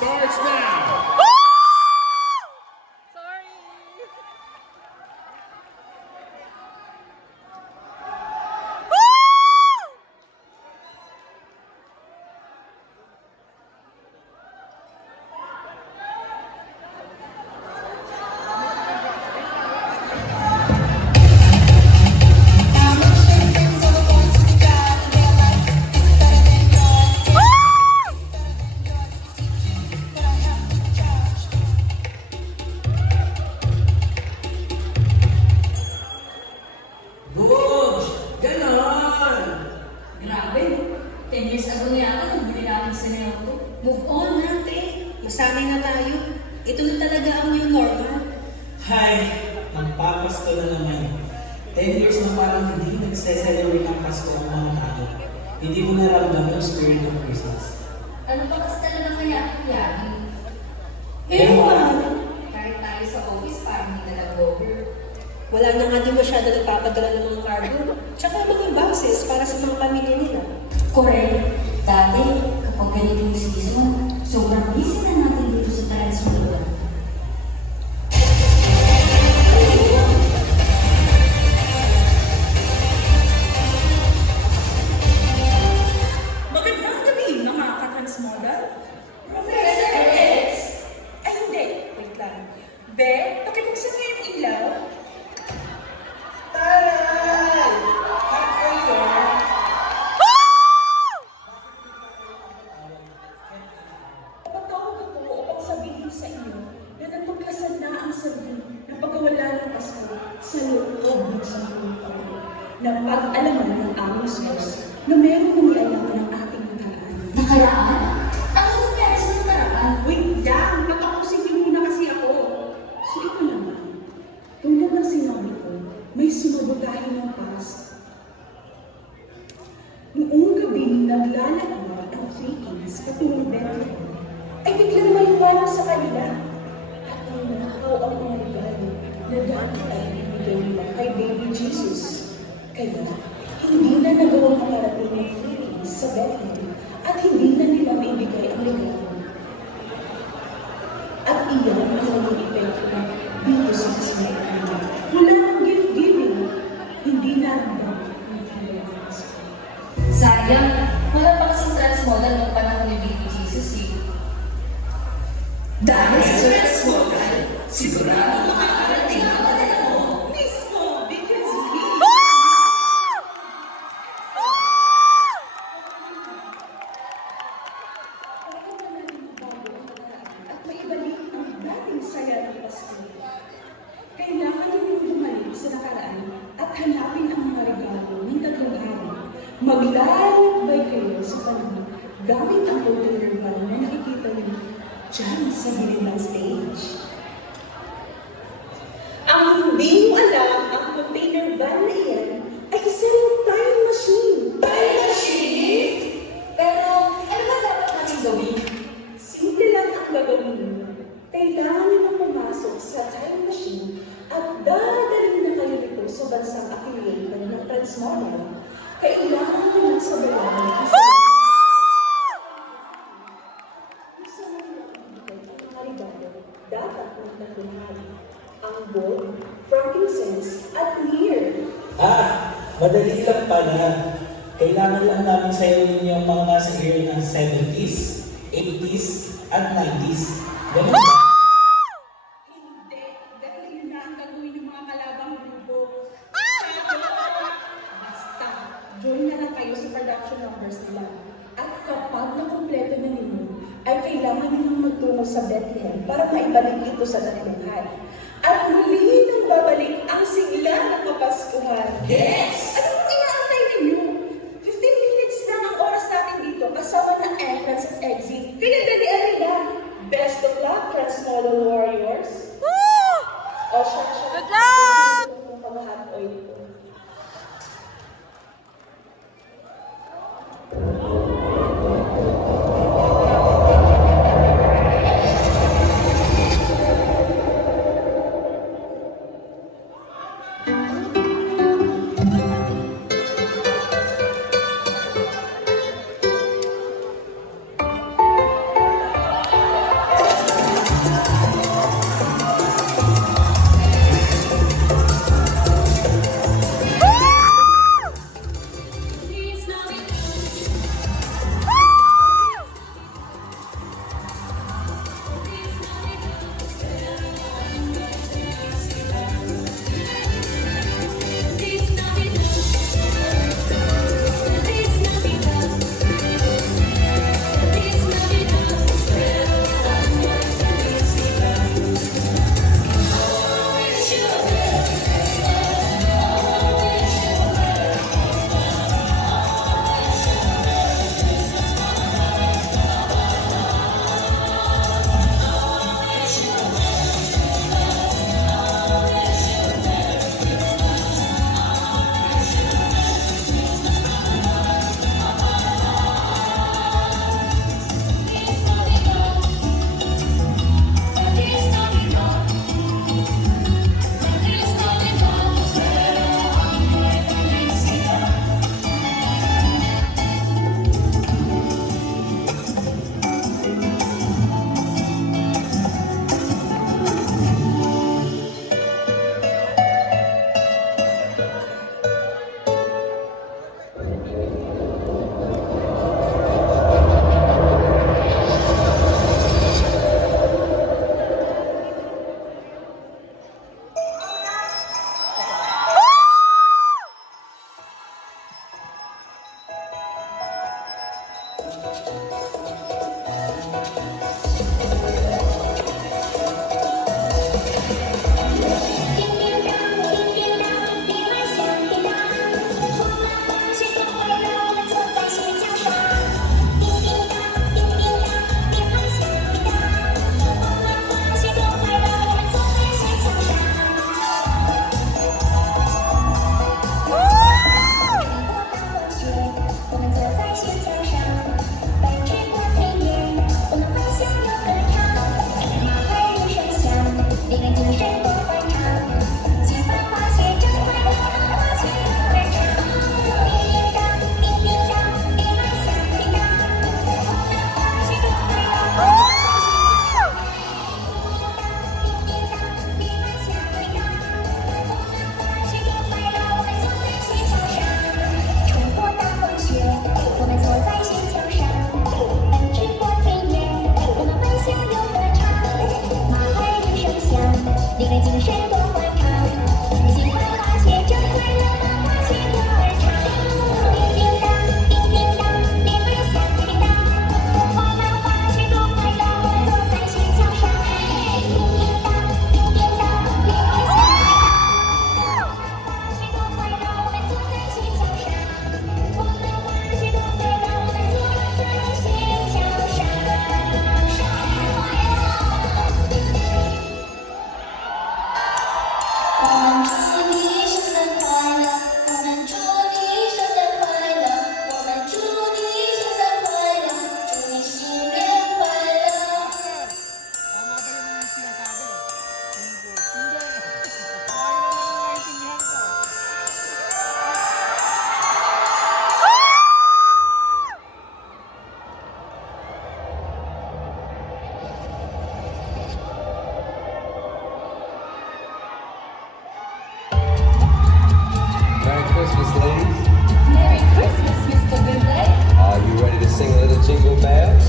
starts now. Good! Ganon! Grabe, 10 years ago na yata, nagbili natin sa to. Move on natin. Masanay na tayo. Ito na talaga ang new normal. Hay, magpapasko na naman. 10 years na parang hindi nagse-celebrate ang Pasko ang mga tao. Hindi mo naramdaman yung spirit of Christmas. Ano ba kasi talaga kaya ang yagi? Ewan. Kahit tayo sa office, parang hindi na nag-over. Wala na nga din masyado nagpapadala ng mga cargo. Tsaka mga boxes para sa mga pamilya nila. Correct. Dati, kapag ganito yung season, sobrang busy na natin dito sa Transmolo. Magandang gabi, mga ka-transmodal. Professor X! Ay, hindi. Wait lang. Be, pakibuksan niyo yung ilaw. Taray! Happy year! Patawag ako upang sabihin sa inyo na natuklasan na ang sabi na pagkawala ng Pasko sa loob ng sampung taon na pag-alaman ng aming Diyos na meron umialam ng ating nakaraan. Nakaraan? Ano nangyari sa nakaraan? Wait lang! Patapusin niyo muna kasi ako. So ito naman, tulad ng sinabi ko, may sumabotahe ng past. Noong gabi naglalakbay ang three kings patungong Bethlehem, ay biglang maliwanag sa kanila. At nang nakaw ang mga regalo na dati ay ibigay nila kay baby Jesus. Kaya hindi na nagawang makarating ng three kings sa Bethlehem at hindi na nila maibigay ang regalo. At iyan ang naging epekto dito sa Israel. Wala nang gift-giving. Hindi na ang Sayang, wala pa kasing transmodal ng panahon ni Baby Jesus eh. Dahil sa transmodal, sigurado makakarating ang padala mo. mismo because we at maibalik ang dating saya ng Pasko. Kailangan ninyong bumalik sa nakaraan at hanapin ang mga regalo ng tatlong araw. Maglalakbay kayo sa panahon gamit ang container van na nakikita niyo dyan sa gilid ng stage. Ang hindi mo alam, ang container van na iyan ay isang time machine. Time machine? Pero, ano ba dapat natin gawin? Simple lang ang gagawin niyo. Kailangan niyo nang pumasok sa time machine at dadalhin na kayo nito sa bansang affiliated ng Transmodal. Kailangan niyo nang sabayan ang isa na niyo ang ibigay ang mga regalo dapat ng tatlong hari. Ang gold, frankincense, at myrrh. Madali lang pala. Kailangan lang namin sayo ninyo ang mga nasa year ng 70s, 80s, at 90s. Ganun ba? Hindi, dahil yun na ang gagawin ng mga kalabang grupo. Basta, join na lang kayo sa production numbers nila. At kapag nakumpleto na ninyo, ay kailangan ninyong magtungo sa Bethlehem para maibalik ito sa tatlong hari. At muli nang babalik ang sigla ng Kapaskuhan. Yes! Ano ang inaantay ninyo? 15 minutes lang ang oras natin dito kasama ng entrance at exit. Kaya dali-ali lang. Best of luck, Transmodal Warriors. O siya. Good luck! Pamahat oil ko. sing a little jingle bells.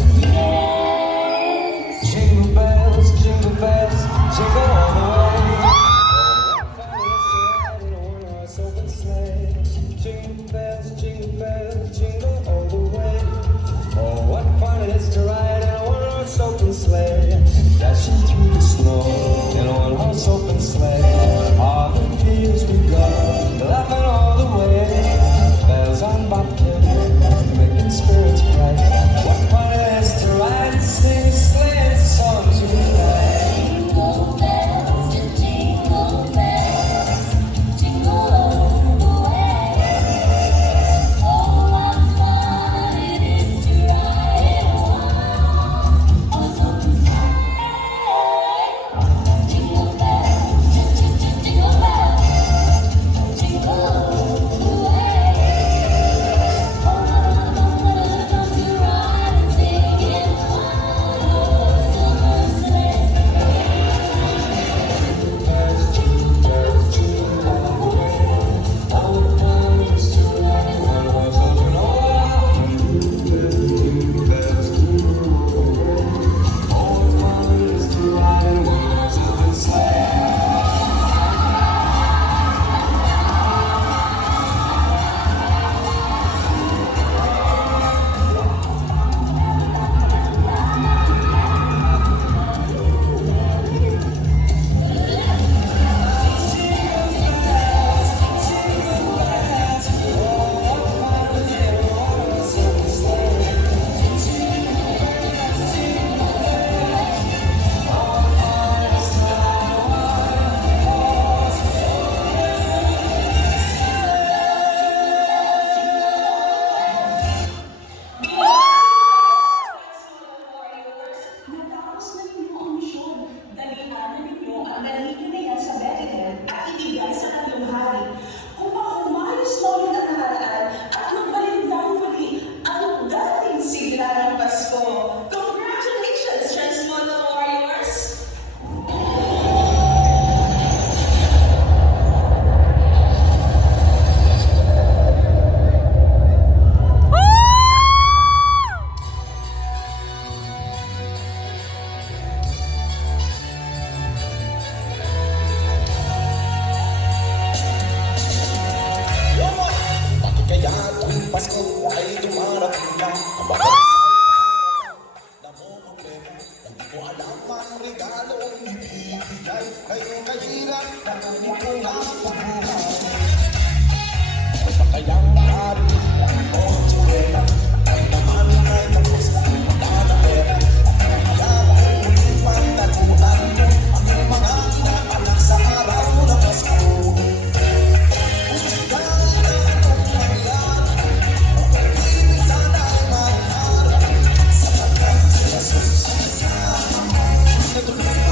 Jingle bells, jingle all the way. Open sleigh. Jingle bells, jingle all the way. Oh, what fun it is to ride in a one-horse open sleigh. Dashing through the snow in a one-horse open sleigh. All the fields we go, laughing all the way. Bells on bobtail, making spirits bright. What fun it is to ride and sing a sleigh song tonight. Jingle bells and jingle bells, jingle all the way. Oh, what fun it is to ride in a one-horse open sleigh. Jingle bells and jingle bells, jingle all the way. Oh, what fun to ride and sing in a one-horse open sleigh. Natapos na ninyo ang misyon. Dalihan na ninyo ang dalhin na yan sa Bethlehem at ibigay sa kanyang hari. Upang umayos na ulit ang nakaraan at magbalik ng muli ang dating sigla ng Pasko. Congratulations, Transmondo Warriors! Bakit kaya tuwing Pasko ay dumarating na ang mga namumuleng? Hindi ko alam ang regalong ibibigay ngayong kahirap na hindi ko napabuhay. Basta kayang hari o tuwera ay naman ay tapos na wala na pera. Kaya kung ulipan tagutan mo ang mga inaanak sa araw ng Pasko. Sa